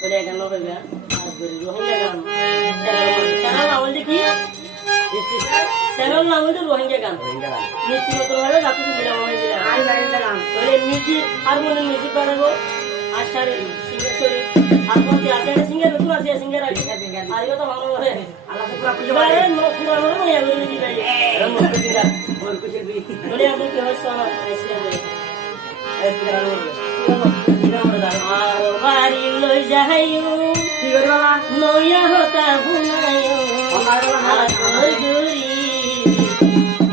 বলে গান হইবে আজ করি রোহিঙ্গা গান চ্যানেল নাম হচ্ছে কি চ্যানেল নাম হচ্ছে রোহিঙ্গা গান নীতিগত ভাবে জাতি মিলাম হয়ে গেলে আর গান বলে মিউজিক হারমোনিয়াম মিউজিক বানাবো আর সারে সিঙ্গার করে আর কোন আছে সিঙ্গার নতুন আছে সিঙ্গার আছে আর এটা তো ভালো হবে আলাদা পুরো পুজো করে নো পুরো নো নয়া বলে দি ভাই রং করে দিলা মোর কুছে দি বলে আপনি কি হইছ না আইসক্রিম আর বাড়ি লই যাইও কি করবা নয়া হতা বুনাইও আমার গুরি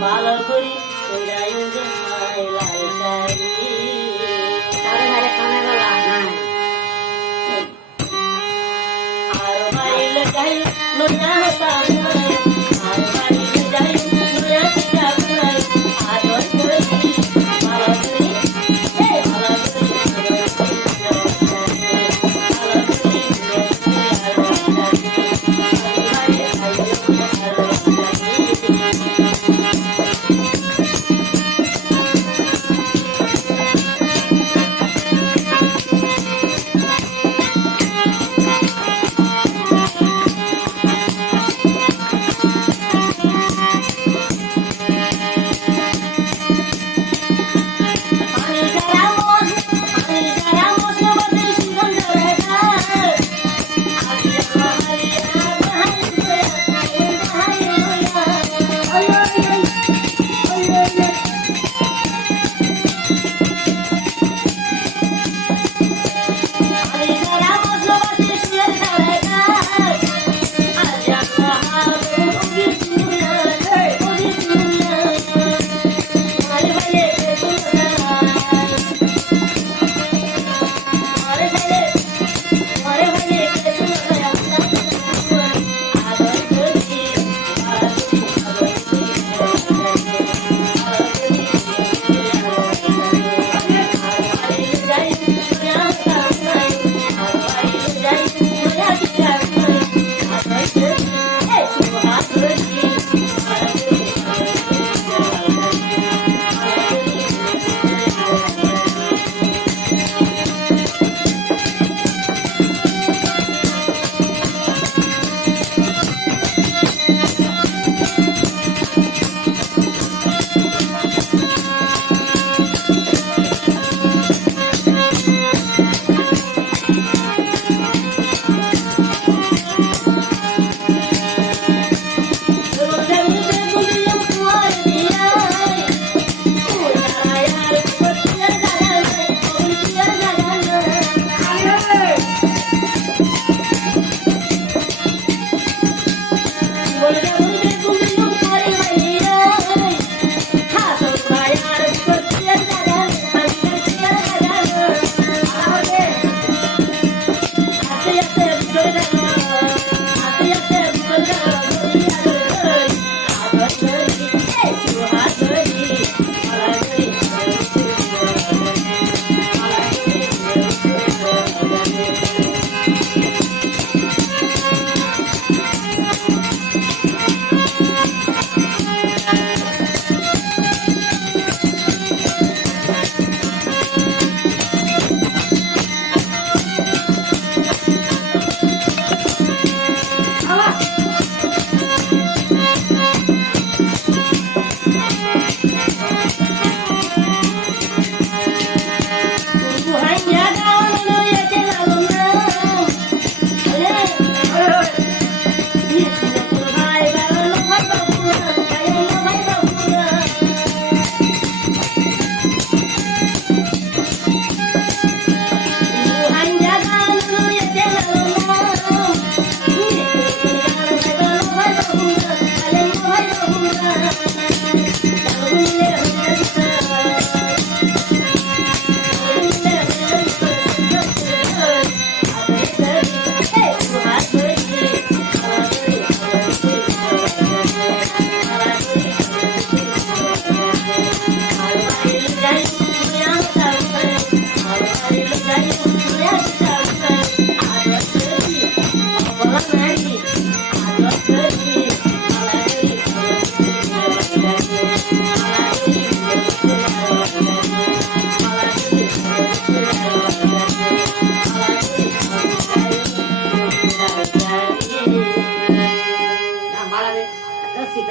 ভালো করি কইরাইও যে মাই লাল শাড়ি আরে আরে কানে গলা না আর বাড়ি লই যাইও নয়া হতা বুনাইও আর বাড়ি লই যাইও নয়া হতা বুনাইও আর গুরি ভালো করি সীতারাম